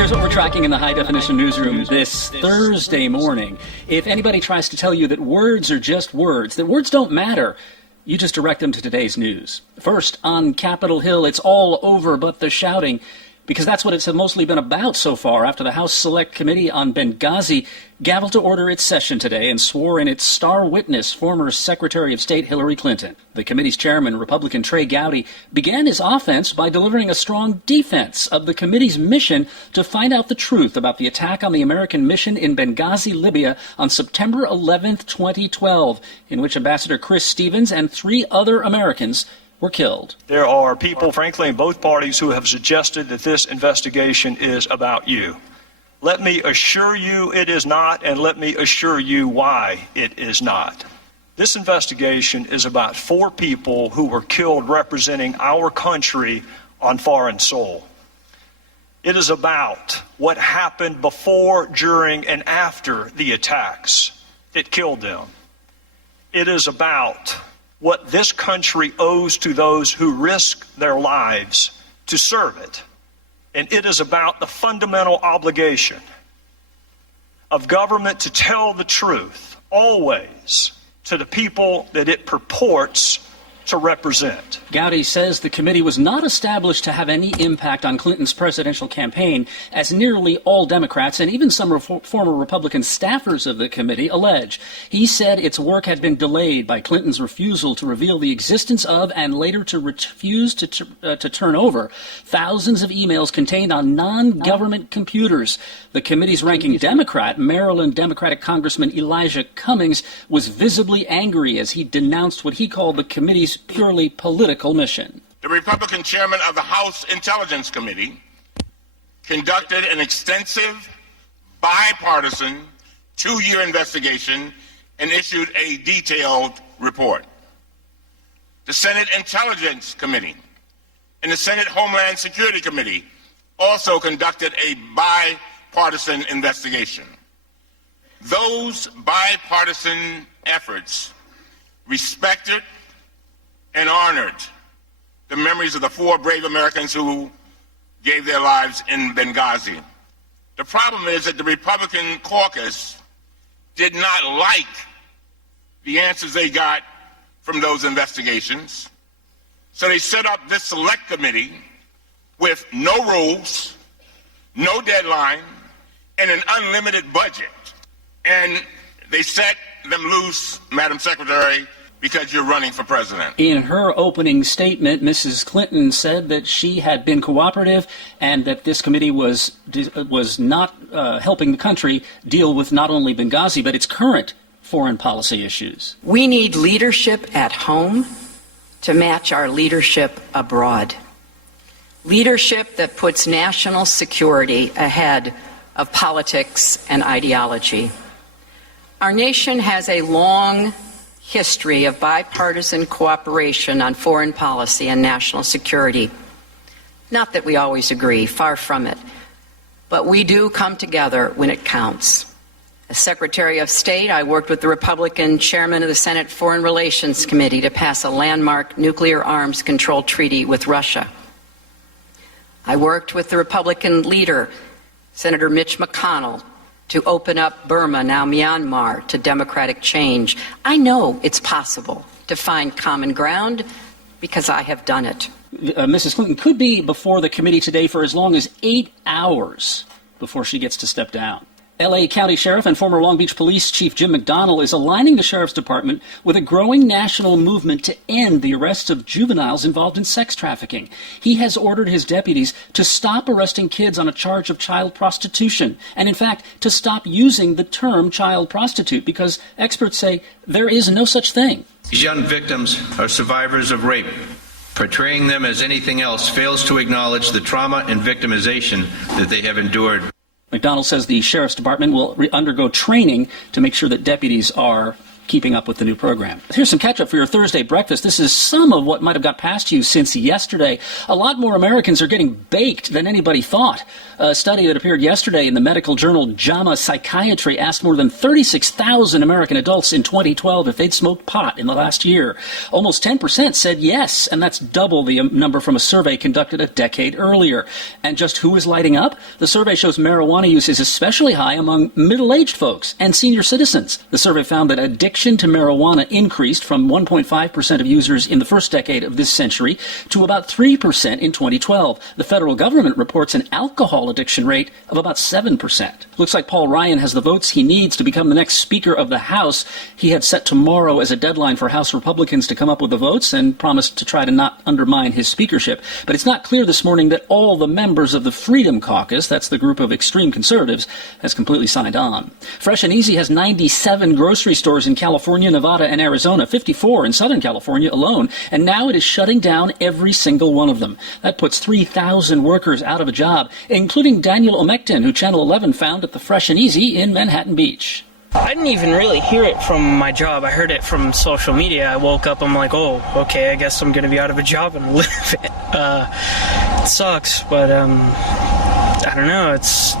Here's what we're tracking in the High Definition Newsroom this Thursday morning. If anybody tries to tell you that words are just words, that words don't matter, you just direct them to today's news. First, on Capitol Hill, it's all over but the shouting, because that's what it's mostly been about so far after the House Select Committee on Benghazi gavelled to order its session today and swore in its star witness, former Secretary of State Hillary Clinton. The committee's chairman, Republican Trey Gowdy, began his offense by delivering a strong defense of the committee's mission to find out the truth about the attack on the American mission in Benghazi, Libya on September 11th, 2012, in which Ambassador Chris Stevens and 3 other Americans were killed. There are people, frankly, in both parties who have suggested that this investigation is about you. Let me assure you it is not, and let me assure you why it is not. This investigation is about 4 people who were killed representing our country on foreign soil. It is about what happened before, during, and after the attacks that killed them. It is about what this country owes to those who risk their lives to serve it. And it is about the fundamental obligation of government to tell the truth, always, to the people that it purports to represent. Gowdy says the committee was not established to have any impact on Clinton's presidential campaign, as nearly all Democrats and even some former Republican staffers of the committee allege. He said its work had been delayed by Clinton's refusal to reveal the existence of and later to refuse to turn over thousands of emails contained on non-government computers. The committee's ranking Democrat, Maryland Democratic Congressman Elijah Cummings, was visibly angry as he denounced what he called the committee's purely political mission. The Republican chairman of the House Intelligence Committee conducted an extensive, bipartisan, 2-year investigation and issued a detailed report. The Senate Intelligence Committee and the Senate Homeland Security Committee also conducted a bipartisan investigation. Those bipartisan efforts respected and honored the memories of the 4 brave Americans who gave their lives in Benghazi. The problem is that the Republican caucus did not like the answers they got from those investigations, so they set up this select committee with no rules, no deadline, and an unlimited budget. And they set them loose, Madam Secretary, because you're running for president. In her opening statement, Mrs. Clinton said that she had been cooperative and that this committee was not helping the country deal with not only Benghazi, but its current foreign policy issues. We need leadership at home to match our leadership abroad. Leadership that puts national security ahead of politics and ideology. Our nation has a long history of bipartisan cooperation on foreign policy and national security. Not that we always agree, far from it, but we do come together when it counts. As Secretary of State, I worked with the Republican chairman of the Senate Foreign Relations Committee to pass a landmark nuclear arms control treaty with Russia. I worked with the Republican leader, Senator Mitch McConnell, to open up Burma, now Myanmar, to democratic change. I know it's possible to find common ground because I have done it. Mrs. Clinton could be before the committee today for as long as 8 hours before she gets to step down. L.A. County Sheriff and former Long Beach Police Chief Jim McDonnell is aligning the Sheriff's Department with a growing national movement to end the arrests of juveniles involved in sex trafficking. He has ordered his deputies to stop arresting kids on a charge of child prostitution, and in fact, to stop using the term child prostitute, because experts say there is no such thing. These young victims are survivors of rape. Portraying them as anything else fails to acknowledge the trauma and victimization that they have endured. McDonnell says the Sheriff's Department will undergo training to make sure that deputies are keeping up with the new program. Here's some catch-up for your Thursday breakfast. This is some of what might have got past you since yesterday. A lot more Americans are getting baked than anybody thought. A study that appeared yesterday in the medical journal JAMA Psychiatry asked more than 36,000 American adults in 2012 if they'd smoked pot in the last year. Almost 10% said yes, and that's double the number from a survey conducted a decade earlier. And just who is lighting up? The survey shows marijuana use is especially high among middle-aged folks and senior citizens. The survey found that addiction to marijuana increased from 1.5% of users in the first decade of this century to about 3% in 2012. The federal government reports an alcohol addiction rate of about 7%. Looks like Paul Ryan has the votes he needs to become the next Speaker of the House. He had set tomorrow as a deadline for House Republicans to come up with the votes and promised to try to not undermine his speakership. But it's not clear this morning that all the members of the Freedom Caucus, that's the group of extreme conservatives, has completely signed on. Fresh and Easy has 97 grocery stores in California, Nevada, and Arizona, 54 in Southern California alone, and now it is shutting down every single one of them. That puts 3,000 workers out of a job, including Daniel Omektin, who Channel 11 found at the Fresh and Easy in Manhattan Beach. I didn't even really hear it from my job. I heard it from social media. I woke up, I'm like, oh, okay, I guess I'm going to be out of a job and live it. It sucks, but I don't know. It's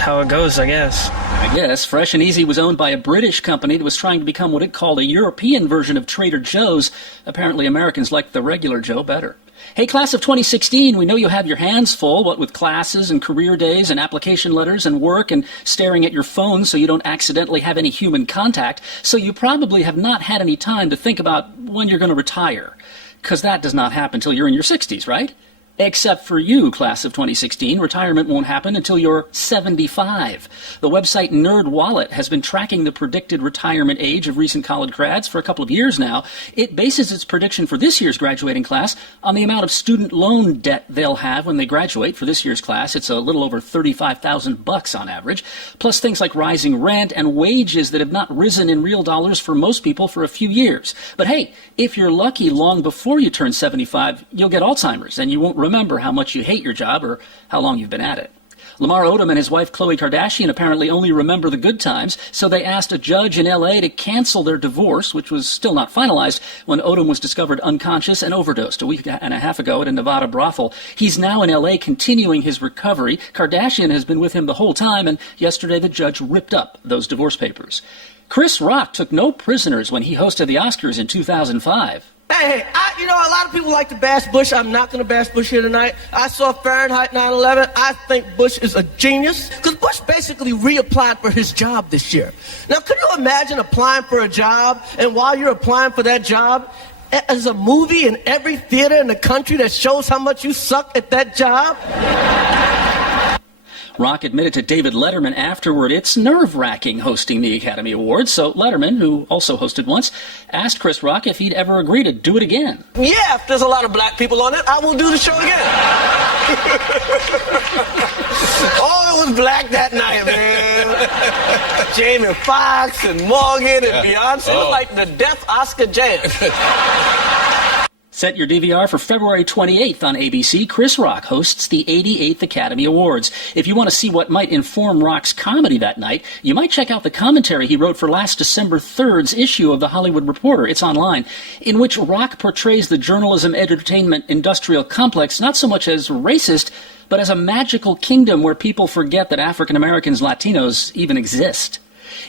how it goes, I guess. I guess Fresh and Easy was owned by a British company that was trying to become what it called a European version of Trader Joe's. Apparently Americans like the regular Joe better. Hey, class of 2016, we know you have your hands full, what with classes and career days and application letters and work and staring at your phone so you don't accidentally have any human contact. So you probably have not had any time to think about when you're going to retire, because that does not happen until you're in your 60s, right? Except for you, class of 2016, retirement won't happen until you're 75. The website NerdWallet has been tracking the predicted retirement age of recent college grads for a couple of years now. It bases its prediction for this year's graduating class on the amount of student loan debt they'll have when they graduate. For this year's class, it's a little over $35,000 on average, plus things like rising rent and wages that have not risen in real dollars for most people for a few years. But hey, if you're lucky, long before you turn 75, you'll get Alzheimer's, and you won't remember how much you hate your job or how long you've been at it. Lamar Odom and his wife Khloe Kardashian apparently only remember the good times, so they asked a judge in L.A. to cancel their divorce, which was still not finalized, when Odom was discovered unconscious and overdosed a week and a half ago at a Nevada brothel. He's now in L.A. continuing his recovery. Kardashian has been with him the whole time, and yesterday the judge ripped up those divorce papers. Chris Rock took no prisoners when he hosted the Oscars in 2005. Hey, a lot of people like to bash Bush. I'm not going to bash Bush here tonight. I saw Fahrenheit 9/11. I think Bush is a genius because Bush basically reapplied for his job this year. Now, could you imagine applying for a job, and while you're applying for that job, there's a movie in every theater in the country that shows how much you suck at that job? Rock admitted to David Letterman afterward it's nerve-wracking hosting the Academy Awards, so Letterman, who also hosted once, asked Chris Rock if he'd ever agree to do it again. Yeah, if there's a lot of black people on it, I will do the show again. Oh, it was black that night, man. Jamie Foxx and Morgan and Beyonce. It was like the Deaf Oscar Jam. Set your DVR for February 28th on ABC. Chris Rock hosts the 88th Academy Awards. If you want to see what might inform Rock's comedy that night, you might check out the commentary he wrote for last December 3rd's issue of The Hollywood Reporter. It's online, in which Rock portrays the journalism entertainment industrial complex not so much as racist, but as a magical kingdom where people forget that African Americans, Latinos, even exist.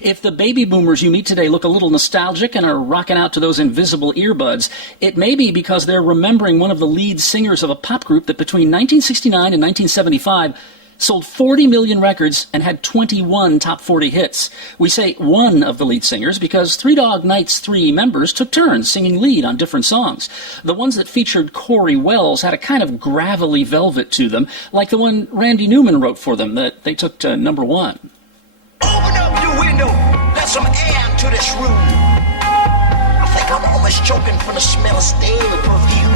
If the baby boomers you meet today look a little nostalgic and are rocking out to those invisible earbuds, it may be because they're remembering one of the lead singers of a pop group that between 1969 and 1975 sold 40 million records and had 21 top 40 hits. We say one of the lead singers because Three Dog Night's 3 members took turns singing lead on different songs. The ones that featured Corey Wells had a kind of gravelly velvet to them, like the one Randy Newman wrote for them that they took to number 1. Open up your window, let some air into this room. I think I'm almost choking from the smell of stale perfume.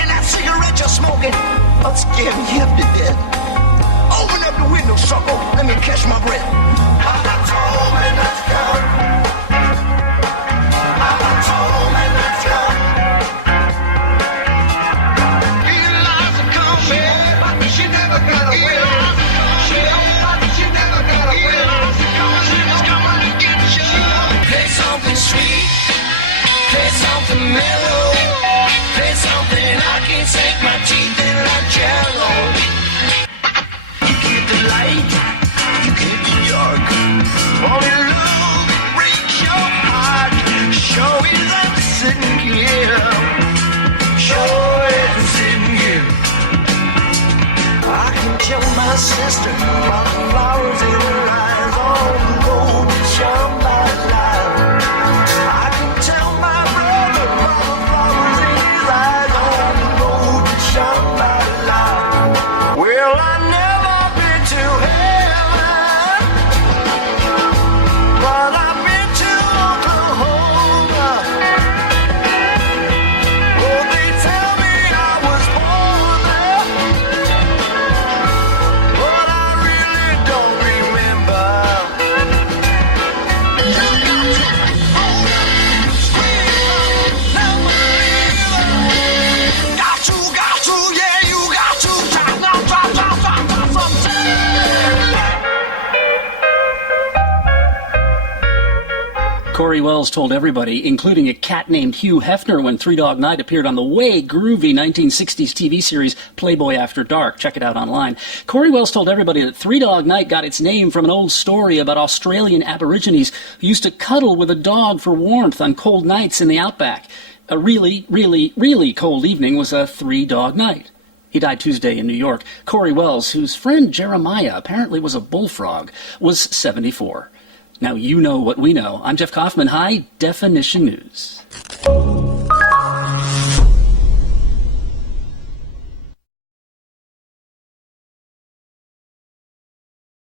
And that cigarette you're smoking, I'm scared you to death. Open up the window, sucker, let me catch my breath. Mama told me let's go. Mama told me let's go. Eliza coming, but she never got away. She never got away. She was coming to get you. Play some to mellow. Play something I can sink my teeth in like jello. You get the light, you get the dark. Only love breaks your heart. Show is I'm sitting here. Show is sitting here. I can tell my sister about the flowers in her eyes on the road to somebody's life. I can tell my brother about the flowers in his eyes on the road to somebody's life. Well, I never been to heaven, but I've been to Oklahoma. Oh, they tell me I was born there, but I really don't remember. Got to, yeah, you got to. Corey Wells told everybody, including a cat named Hugh Hefner, when Three Dog Night appeared on the way groovy 1960s TV series Playboy After Dark. Check it out online. Corey Wells told everybody that Three Dog Night got its name from an old story about Australian Aborigines who used to cuddle with a dog for warmth on cold nights in the outback. A really, really, really cold evening was a three-dog night. He died Tuesday in New York. Corey Wells, whose friend Jeremiah apparently was a bullfrog, was 74. Now you know what we know. I'm Jeff Kaufman. High Definition News.